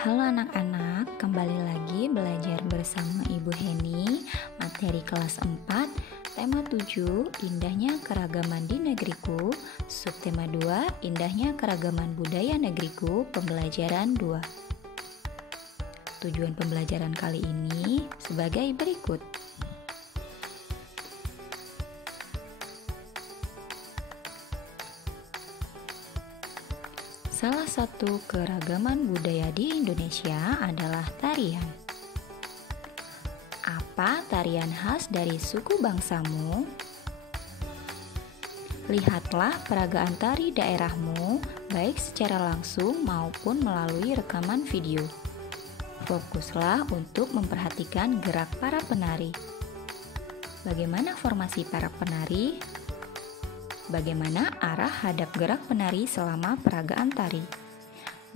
Halo anak-anak, kembali lagi belajar bersama Ibu Heni, materi kelas 4, tema 7, indahnya keragaman di negeriku, subtema 2, indahnya keragaman budaya negeriku, pembelajaran 2. Tujuan pembelajaran kali ini sebagai berikut. Salah satu keragaman budaya di Indonesia adalah tarian. Apa tarian khas dari suku bangsamu? Lihatlah peragaan tari daerahmu, baik secara langsung maupun melalui rekaman video. Fokuslah untuk memperhatikan gerak para penari. Bagaimana formasi para penari? Bagaimana arah hadap gerak penari selama peragaan tari?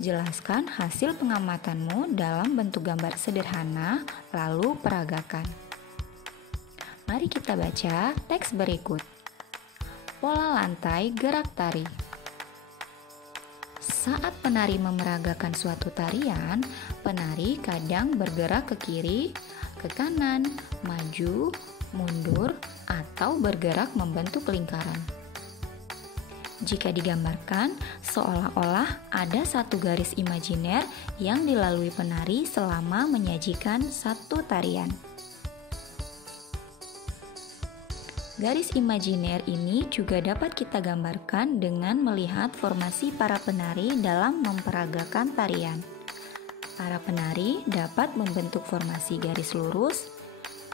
Jelaskan hasil pengamatanmu dalam bentuk gambar sederhana, lalu peragakan. Mari kita baca teks berikut. Pola lantai gerak tari. Saat penari memeragakan suatu tarian, penari kadang bergerak ke kiri, ke kanan, maju, mundur, atau bergerak membentuk lingkaran. Jika digambarkan, seolah-olah ada satu garis imajiner yang dilalui penari selama menyajikan satu tarian. Garis imajiner ini juga dapat kita gambarkan dengan melihat formasi para penari dalam memperagakan tarian. Para penari dapat membentuk formasi garis lurus,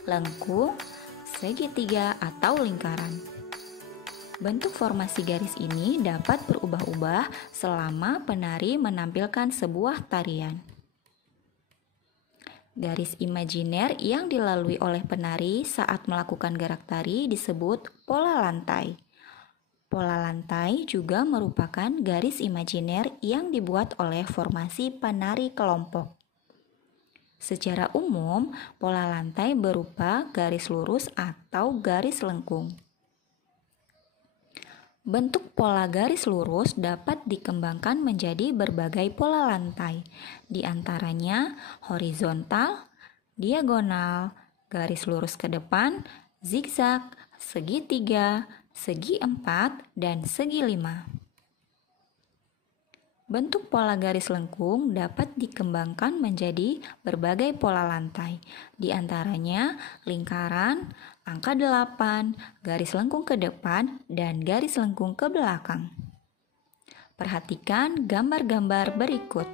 lengkung, segitiga, atau lingkaran. Bentuk formasi garis ini dapat berubah-ubah selama penari menampilkan sebuah tarian. Garis imajiner yang dilalui oleh penari saat melakukan gerak tari disebut pola lantai. Pola lantai juga merupakan garis imajiner yang dibuat oleh formasi penari kelompok. Secara umum, pola lantai berupa garis lurus atau garis lengkung. Bentuk pola garis lurus dapat dikembangkan menjadi berbagai pola lantai, di antaranya horizontal, diagonal, garis lurus ke depan, zigzag, segitiga, segi empat, dan segi lima. Bentuk pola garis lengkung dapat dikembangkan menjadi berbagai pola lantai, di antaranya lingkaran, angka 8, garis lengkung ke depan, dan garis lengkung ke belakang. Perhatikan gambar-gambar berikut.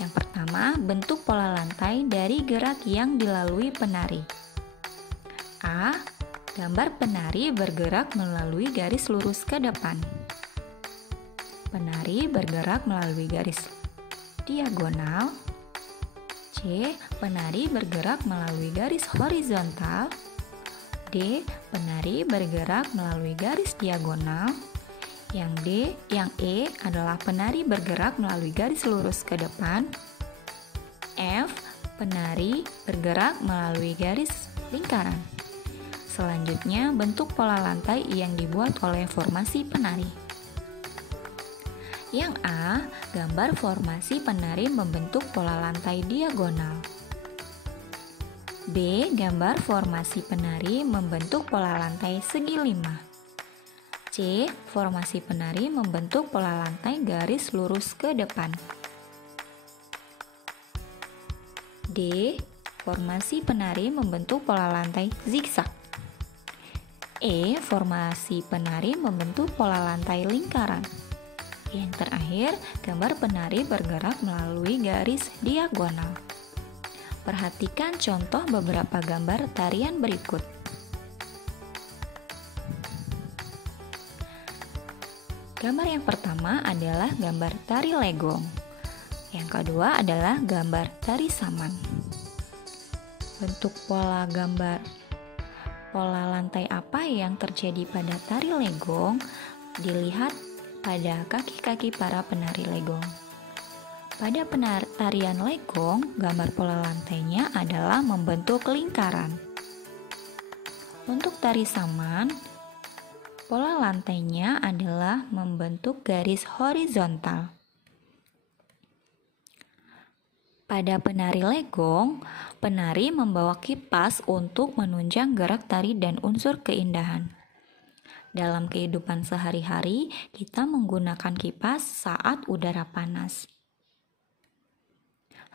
Yang pertama, bentuk pola lantai dari gerak yang dilalui penari. A. Gambar penari bergerak melalui garis lurus ke depan. Penari bergerak melalui garis diagonal. C. Penari bergerak melalui garis horizontal. D. Penari bergerak melalui garis diagonal. Yang E adalah penari bergerak melalui garis lurus ke depan. F. Penari bergerak melalui garis lingkaran. Selanjutnya, bentuk pola lantai yang dibuat oleh formasi penari. Yang A, gambar formasi penari membentuk pola lantai diagonal. B, gambar formasi penari membentuk pola lantai segi lima. C, formasi penari membentuk pola lantai garis lurus ke depan. D, formasi penari membentuk pola lantai zigzag. E. Formasi penari membentuk pola lantai lingkaran. Yang terakhir, gambar penari bergerak melalui garis diagonal. Perhatikan contoh beberapa gambar tarian berikut. Gambar yang pertama adalah gambar tari legong. Yang kedua adalah gambar tari saman. Bentuk pola lantai apa yang terjadi pada tari legong dilihat pada kaki-kaki para penari legong. Pada tarian legong, gambar pola lantainya adalah membentuk lingkaran. Untuk tari saman, Pola lantainya adalah membentuk garis horizontal. Pada penari legong, penari membawa kipas untuk menunjang gerak tari dan unsur keindahan. Dalam kehidupan sehari-hari, kita menggunakan kipas saat udara panas.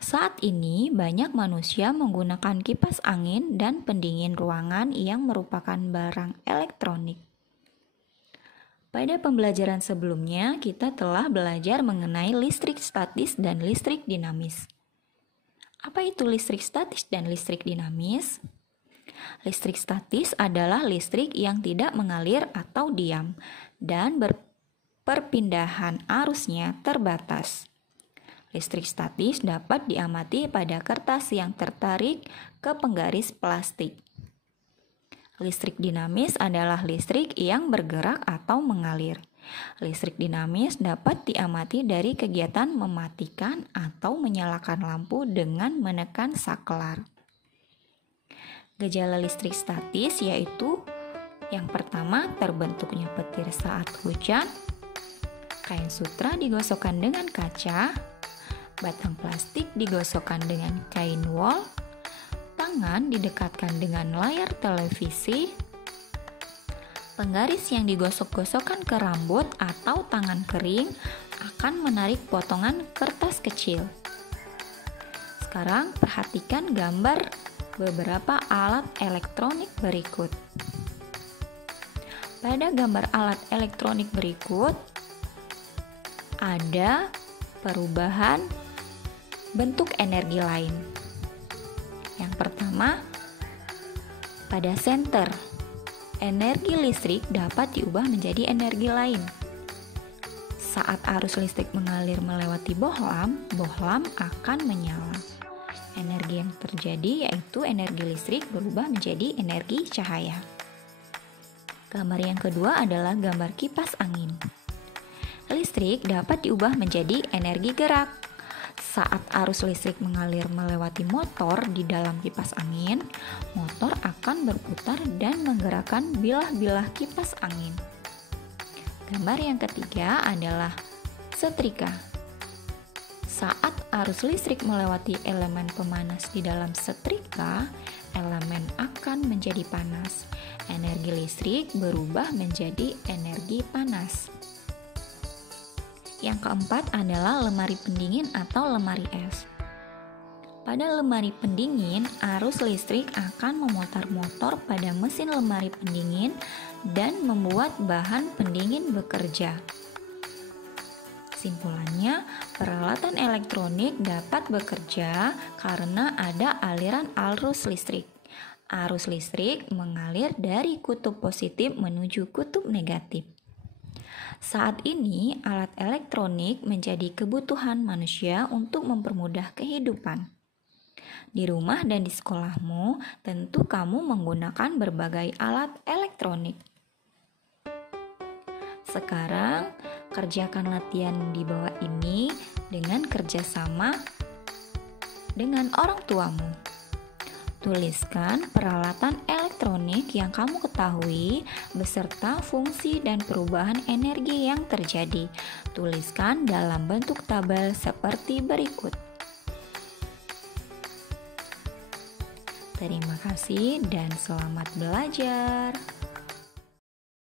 Saat ini, banyak manusia menggunakan kipas angin dan pendingin ruangan yang merupakan barang elektronik. Pada pembelajaran sebelumnya, kita telah belajar mengenai listrik statis dan listrik dinamis. Apa itu listrik statis dan listrik dinamis? Listrik statis adalah listrik yang tidak mengalir atau diam dan perpindahan arusnya terbatas. Listrik statis dapat diamati pada kertas yang tertarik ke penggaris plastik. Listrik dinamis adalah listrik yang bergerak atau mengalir. Listrik dinamis dapat diamati dari kegiatan mematikan atau menyalakan lampu dengan menekan saklar. Gejala listrik statis yaitu yang pertama, terbentuknya petir saat hujan, kain sutra digosokkan dengan kaca, batang plastik digosokkan dengan kain wol, tangan didekatkan dengan layar televisi, penggaris yang digosok-gosokkan ke rambut atau tangan kering akan menarik potongan kertas kecil. Sekarang perhatikan gambar beberapa alat elektronik berikut. Pada gambar alat elektronik berikut, ada perubahan bentuk energi lain. Yang pertama, pada senter, energi listrik dapat diubah menjadi energi lain. Saat arus listrik mengalir melewati bohlam, bohlam akan menyala. Energi yang terjadi yaitu energi listrik berubah menjadi energi cahaya. Gambar yang kedua adalah gambar kipas angin. Listrik dapat diubah menjadi energi gerak. Saat arus listrik mengalir melewati motor di dalam kipas angin, motor akan berputar dan menggerakkan bilah-bilah kipas angin. Gambar yang ketiga adalah setrika. Saat arus listrik melewati elemen pemanas di dalam setrika, elemen akan menjadi panas. Energi listrik berubah menjadi energi panas. Yang keempat adalah lemari pendingin atau lemari es. Pada lemari pendingin, arus listrik akan memutar motor pada mesin lemari pendingin dan membuat bahan pendingin bekerja. Simpulannya, peralatan elektronik dapat bekerja karena ada aliran arus listrik. Arus listrik mengalir dari kutub positif menuju kutub negatif. Saat ini, alat elektronik menjadi kebutuhan manusia untuk mempermudah kehidupan. Di rumah dan di sekolahmu, tentu kamu menggunakan berbagai alat elektronik. Sekarang, kerjakan latihan di bawah ini dengan kerjasama dengan orang tuamu. Tuliskan peralatan elektronik yang kamu ketahui beserta fungsi dan perubahan energi yang terjadi. Tuliskan dalam bentuk tabel seperti berikut. Terima kasih dan selamat belajar.